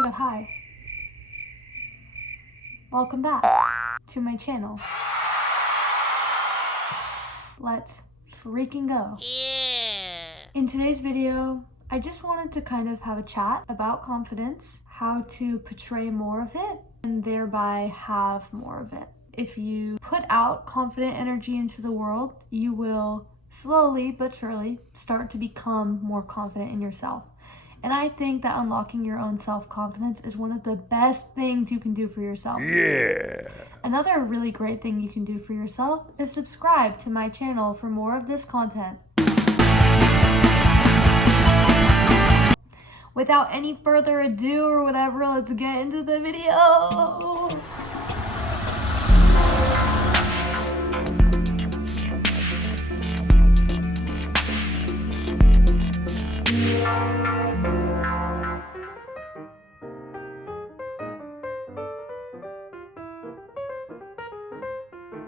my god, hi. Welcome back to my channel. Let's freaking go. Yeah. In today's video, I just wanted to kind of have a chat about confidence, how to portray more of it, and thereby have more of it. If you put out confident energy into the world, you will slowly but surely start to become more confident in yourself. And I think that unlocking your own self-confidence is one of the best things you can do for yourself. Yeah. Another really great thing you can do for yourself is subscribe to my channel for more of this content. Without any further ado or whatever, let's get into the video.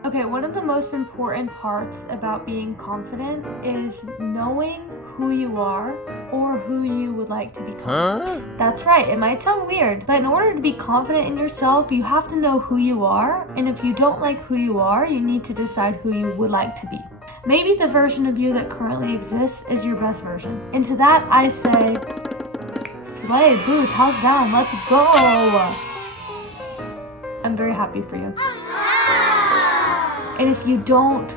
Okay, one of the most important parts about being confident is knowing who you are or who you would like to become. That's right, it might sound weird, but in order to be confident in yourself, you have to know who you are, and if you don't like who you are, you need to decide who you would like to be. Maybe the version of you that currently exists is your best version. And to that, I say, slay, boots, house down, let's go! I'm very happy for you. And if you don't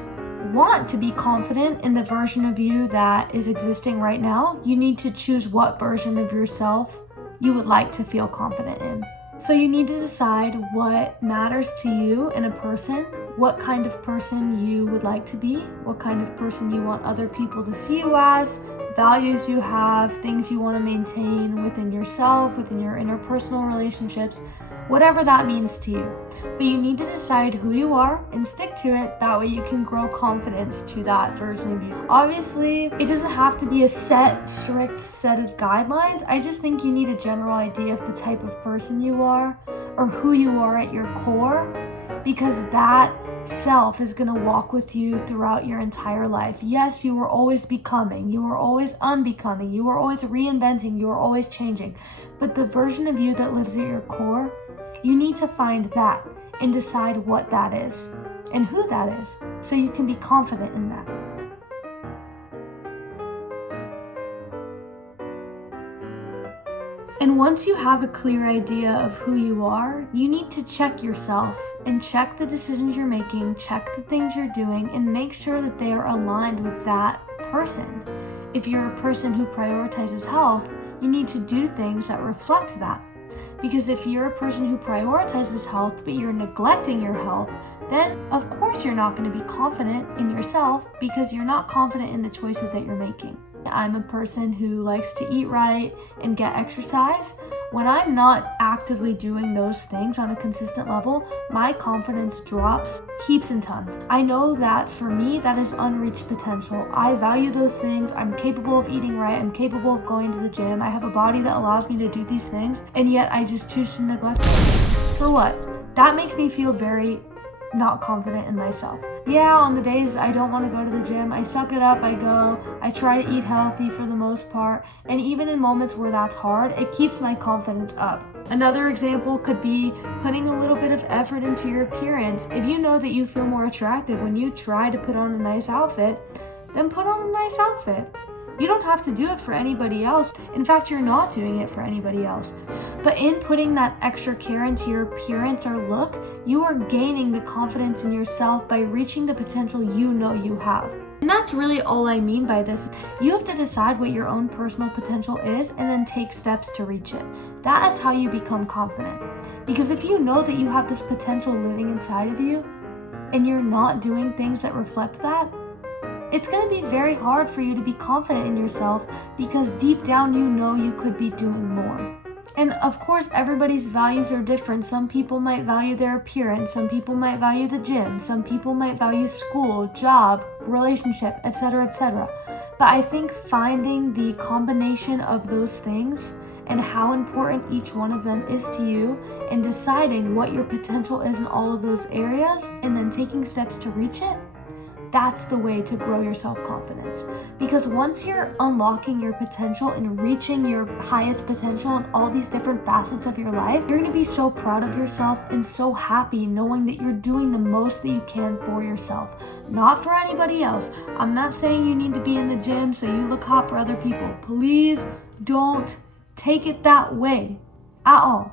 want to be confident in the version of you that is existing right now, you need to choose what version of yourself you would like to feel confident in. So you need to decide what matters to you in a person, what kind of person you would like to be, what kind of person you want other people to see you as, values you have, things you want to maintain within yourself, within your interpersonal relationships, whatever that means to you. But you need to decide who you are and stick to it. That way you can grow confidence to that version of you. Obviously, it doesn't have to be a strict set of guidelines. I just think you need a general idea of the type of person you are or who you are at your core, because that self is going to walk with you throughout your entire life. Yes, you are always becoming, you are always unbecoming, you are always reinventing, you are always changing. But the version of you that lives at your core, you need to find that and decide what that is and who that is, so you can be confident in that. And once you have a clear idea of who you are, you need to check yourself and check the decisions you're making, check the things you're doing, and make sure that they are aligned with that person. If you're a person who prioritizes health, you need to do things that reflect that. Because if you're a person who prioritizes health, but you're neglecting your health, then of course you're not going to be confident in yourself, because you're not confident in the choices that you're making. I'm a person who likes to eat right and get exercise. When I'm not actively doing those things on a consistent level, my confidence drops heaps and tons. I know that for me, that is unreached potential. I value those things. I'm capable of eating right. I'm capable of going to the gym. I have a body that allows me to do these things, and yet I just choose to neglect them. For what? That makes me feel very not confident in myself. Yeah, on the days I don't want to go to the gym, I suck it up, I go, I try to eat healthy for the most part, and even in moments where that's hard, it keeps my confidence up. Another example could be putting a little bit of effort into your appearance. If you know that you feel more attractive when you try to put on a nice outfit, then put on a nice outfit. You don't have to do it for anybody else. In fact, you're not doing it for anybody else. But in putting that extra care into your appearance or look, you are gaining the confidence in yourself by reaching the potential you know you have. And that's really all I mean by this. You have to decide what your own personal potential is and then take steps to reach it. That is how you become confident. Because if you know that you have this potential living inside of you and you're not doing things that reflect that, it's going to be very hard for you to be confident in yourself, because deep down you know you could be doing more. And of course, everybody's values are different. Some people might value their appearance, some people might value the gym, some people might value school, job, relationship, etc., etc. But I think finding the combination of those things and how important each one of them is to you, and deciding what your potential is in all of those areas, and then taking steps to reach it, That's the way to grow your self-confidence. Because once you're unlocking your potential and reaching your highest potential in all these different facets of your life, you're going to be so proud of yourself and so happy knowing that you're doing the most that you can for yourself, not for anybody else. I'm not saying you need to be in the gym so you look hot for other people. Please don't take it that way at all.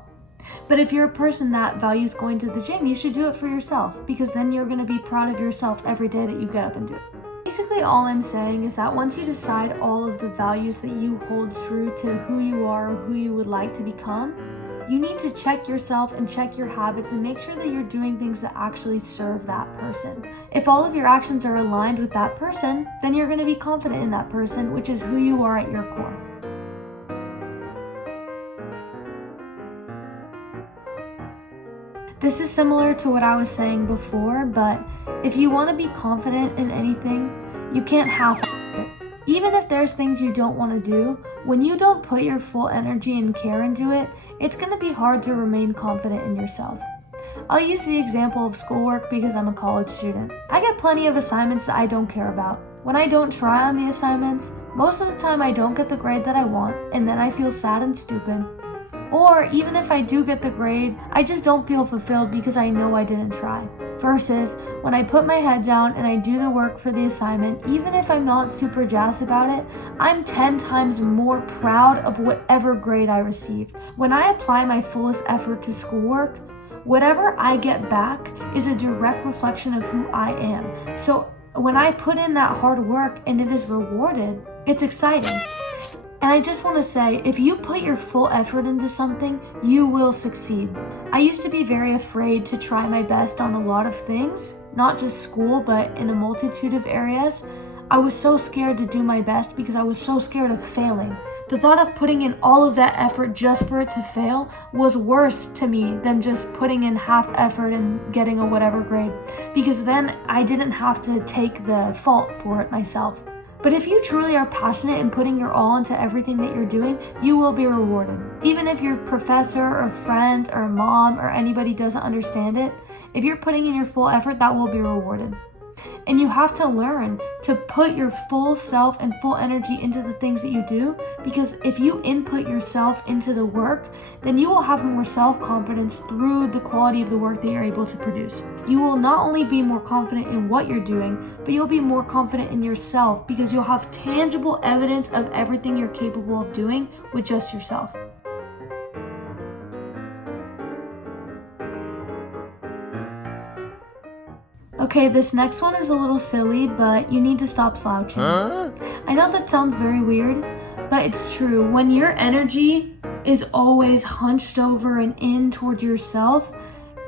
But if you're a person that values going to the gym, you should do it for yourself, because then you're going to be proud of yourself every day that you get up and do it. Basically, all I'm saying is that once you decide all of the values that you hold true to who you are or who you would like to become, you need to check yourself and check your habits and make sure that you're doing things that actually serve that person. If all of your actions are aligned with that person, then you're going to be confident in that person, which is who you are at your core. This is similar to what I was saying before, but if you want to be confident in anything, you can't half it. Even if there's things you don't want to do, when you don't put your full energy and care into it, it's going to be hard to remain confident in yourself. I'll use the example of schoolwork because I'm a college student. I get plenty of assignments that I don't care about. When I don't try on the assignments, most of the time I don't get the grade that I want, and then I feel sad and stupid. Or even if I do get the grade, I just don't feel fulfilled because I know I didn't try. Versus when I put my head down and I do the work for the assignment, even if I'm not super jazzed about it, I'm 10 times more proud of whatever grade I received. When I apply my fullest effort to schoolwork, whatever I get back is a direct reflection of who I am. So when I put in that hard work and it is rewarded, it's exciting. And I just want to say, if you put your full effort into something, you will succeed. I used to be very afraid to try my best on a lot of things, not just school, but in a multitude of areas. I was so scared to do my best because I was so scared of failing. The thought of putting in all of that effort just for it to fail was worse to me than just putting in half effort and getting a whatever grade, because then I didn't have to take the fault for it myself. But if you truly are passionate and putting your all into everything that you're doing, you will be rewarded. Even if your professor or friends or mom or anybody doesn't understand it, if you're putting in your full effort, that will be rewarded. And you have to learn to put your full self and full energy into the things that you do, because if you input yourself into the work, then you will have more self-confidence through the quality of the work that you're able to produce. You will not only be more confident in what you're doing, but you'll be more confident in yourself because you'll have tangible evidence of everything you're capable of doing with just yourself. Okay, this next one is a little silly, but you need to stop slouching. I know that sounds very weird, but it's true. When your energy is always hunched over and in toward yourself,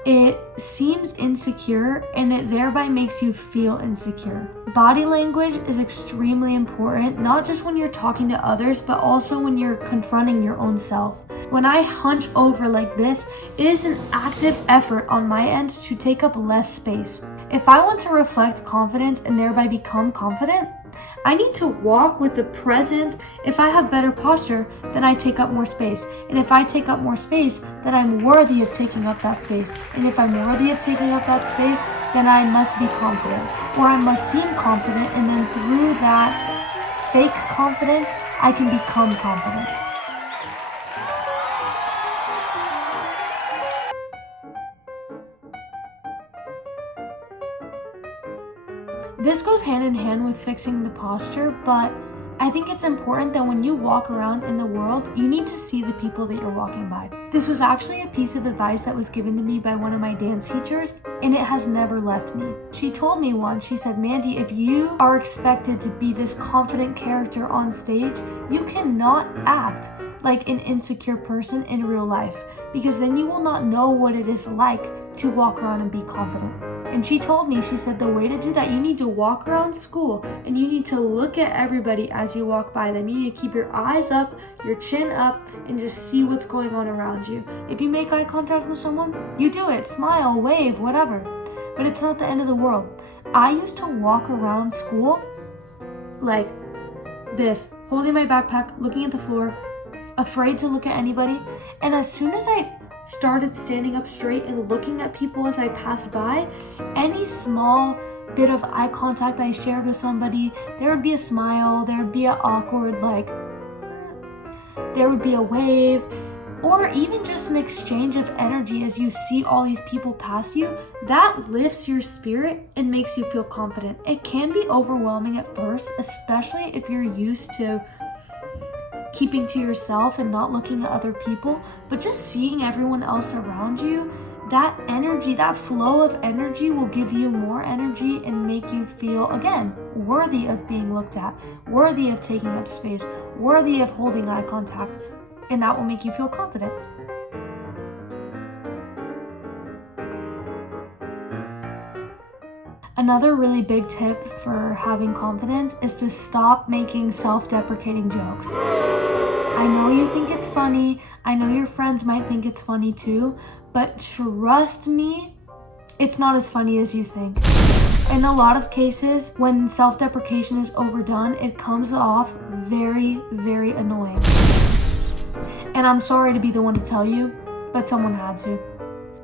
it seems insecure and it thereby makes you feel insecure. Body language is extremely important, not just when you're talking to others, but also when you're confronting your own self. When I hunch over like this, it is an active effort on my end to take up less space. If I want to reflect confidence and thereby become confident, I need to walk with the presence. If I have better posture, then I take up more space. And if I take up more space, then I'm worthy of taking up that space. And if I'm worthy of taking up that space, then I must be confident. Or I must seem confident, and then through that fake confidence, I can become confident. This goes hand in hand with fixing the posture, but I think it's important that when you walk around in the world, you need to see the people that you're walking by. This was actually a piece of advice that was given to me by one of my dance teachers, and it has never left me. She told me once, she said, "Mandy, if you are expected to be this confident character on stage, you cannot act like an insecure person in real life, because then you will not know what it is like to walk around and be confident." And she told me, she said, the way to do that, you need to walk around school and you need to look at everybody as you walk by them. You need to keep your eyes up, your chin up, and just see what's going on around you. If you make eye contact with someone, you do it, smile, wave, whatever. But it's not the end of the world. I used to walk around school like this, holding my backpack, looking at the floor, afraid to look at anybody. And as soon as I started standing up straight and looking at people as I passed by, any small bit of eye contact I shared with somebody, there would be a smile, there would be an awkward there would be a wave, or even just an exchange of energy as you see all these people pass you. That lifts your spirit and makes you feel confident. It can be overwhelming at first, especially if you're used to keeping to yourself and not looking at other people, but just seeing everyone else around you, that energy, that flow of energy will give you more energy and make you feel, again, worthy of being looked at, worthy of taking up space, worthy of holding eye contact, and that will make you feel confident. Another really big tip for having confidence is to stop making self-deprecating jokes. I know you think it's funny, I know your friends might think it's funny too, but trust me, it's not as funny as you think. In a lot of cases, when self-deprecation is overdone, it comes off very, very annoying. And I'm sorry to be the one to tell you, but someone had to.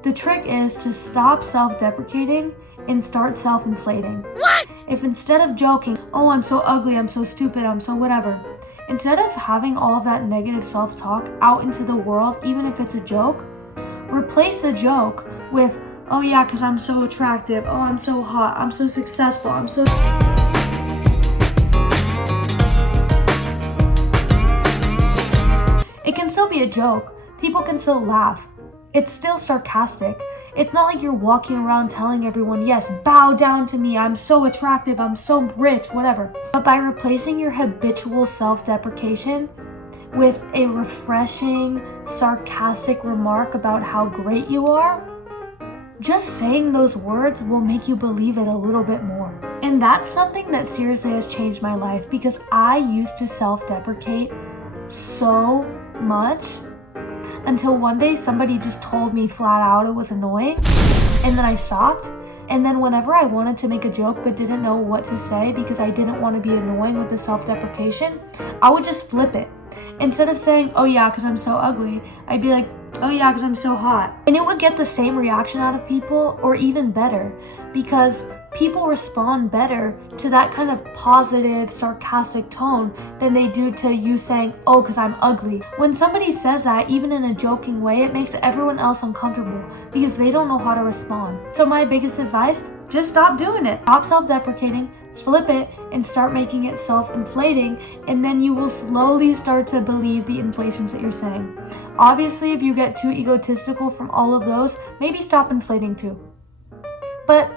The trick is to stop self-deprecating and start self-inflating. What? If instead of joking, oh, I'm so ugly, I'm so stupid, I'm so whatever, instead of having all of that negative self-talk out into the world, even if it's a joke, replace the joke with, oh yeah, because I'm so attractive, oh, I'm so hot, I'm so successful, I'm so... It can still be a joke. People can still laugh. It's still sarcastic. It's not like you're walking around telling everyone, yes, bow down to me, I'm so attractive, I'm so rich, whatever. But by replacing your habitual self-deprecation with a refreshing, sarcastic remark about how great you are, just saying those words will make you believe it a little bit more. And that's something that seriously has changed my life, because I used to self-deprecate so much until one day somebody just told me flat out it was annoying, and then I stopped. And then whenever I wanted to make a joke but didn't know what to say because I didn't want to be annoying with the self-deprecation, I would just flip it. Instead of saying, oh yeah, because I'm so ugly, I'd be like, oh yeah, because I'm so hot. And it would get the same reaction out of people, or even better, because people respond better to that kind of positive, sarcastic tone than they do to you saying, oh, because I'm ugly. When somebody says that, even in a joking way, it makes everyone else uncomfortable because they don't know how to respond. So my biggest advice, just stop doing it. Stop self-deprecating, flip it, and start making it self-inflating, and then you will slowly start to believe the inflations that you're saying. Obviously, if you get too egotistical from all of those, maybe stop inflating too. But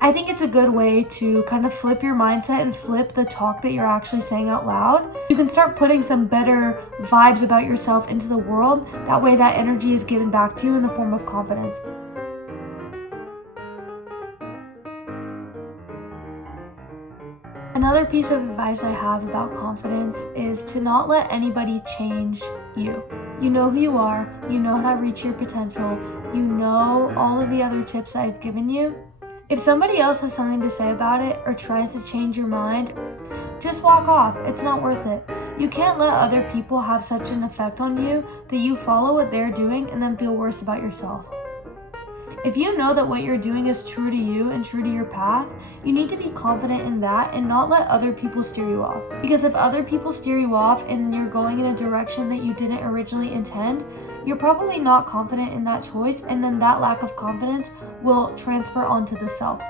I think it's a good way to kind of flip your mindset and flip the talk that you're actually saying out loud. You can start putting some better vibes about yourself into the world. That way that energy is given back to you in the form of confidence. Another piece of advice I have about confidence is to not let anybody change you. You know who you are, you know how to reach your potential, you know all of the other tips I've given you. If somebody else has something to say about it or tries to change your mind, just walk off. It's not worth it. You can't let other people have such an effect on you that you follow what they're doing and then feel worse about yourself. If you know that what you're doing is true to you and true to your path, you need to be confident in that and not let other people steer you off. Because if other people steer you off and you're going in a direction that you didn't originally intend, you're probably not confident in that choice, and then that lack of confidence will transfer onto the self.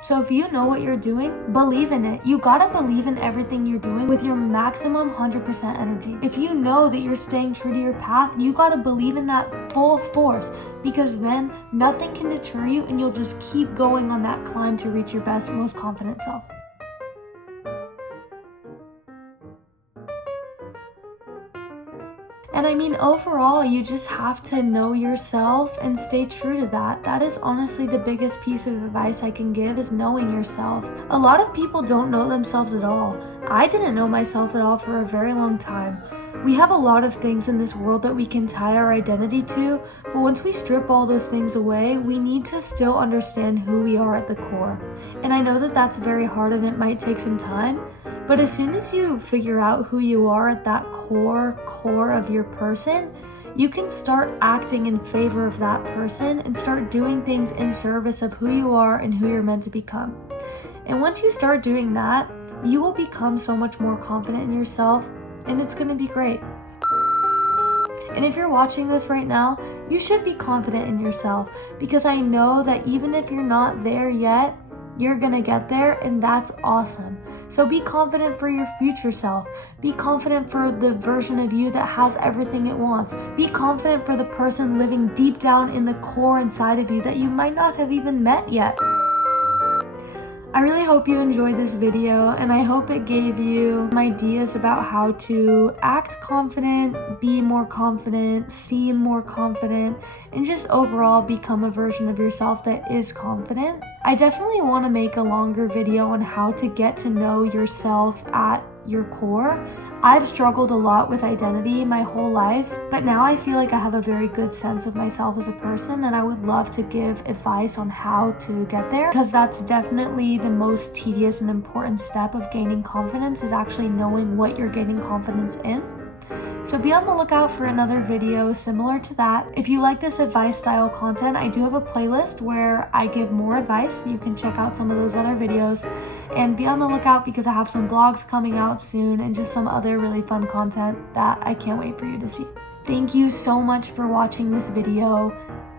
So if you know what you're doing, believe in it. You gotta believe in everything you're doing with your maximum 100% energy. If you know that you're staying true to your path, you gotta believe in that full force, because then nothing can deter you and you'll just keep going on that climb to reach your best, most confident self. And I mean, overall, you just have to know yourself and stay true to that. That is honestly the biggest piece of advice I can give, is knowing yourself. A lot of people don't know themselves at all. I didn't know myself at all for a very long time. We have a lot of things in this world that we can tie our identity to, but once we strip all those things away, we need to still understand who we are at the core. And I know that that's very hard and it might take some time, but as soon as you figure out who you are at that core of your person, you can start acting in favor of that person and start doing things in service of who you are and who you're meant to become. And once you start doing that, you will become so much more confident in yourself, and it's gonna be great. And if you're watching this right now, you should be confident in yourself, because I know that even if you're not there yet, you're gonna get there, and that's awesome. So be confident for your future self. Be confident for the version of you that has everything it wants. Be confident for the person living deep down in the core inside of you that you might not have even met yet. I really hope you enjoyed this video, and I hope it gave you some ideas about how to act confident, be more confident, seem more confident, and just overall become a version of yourself that is confident. I definitely want to make a longer video on how to get to know yourself at your core. I've struggled a lot with identity my whole life, but now I feel like I have a very good sense of myself as a person, and I would love to give advice on how to get there, because that's definitely the most tedious and important step of gaining confidence, is actually knowing what you're gaining confidence in. So be on the lookout for another video similar to that. If you like this advice style content, I do have a playlist where I give more advice. You can check out some of those other videos, and be on the lookout because I have some vlogs coming out soon and just some other really fun content that I can't wait for you to see. Thank you so much for watching this video.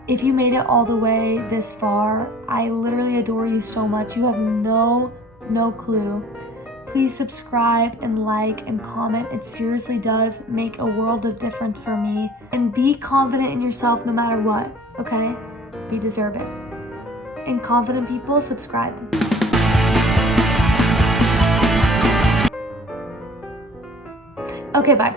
If you made it all the way this far, I literally adore you so much. You have no clue. Please subscribe and like and comment. It seriously does make a world of difference for me. And be confident in yourself no matter what, okay? You deserve it. And confident people, subscribe. Okay, bye.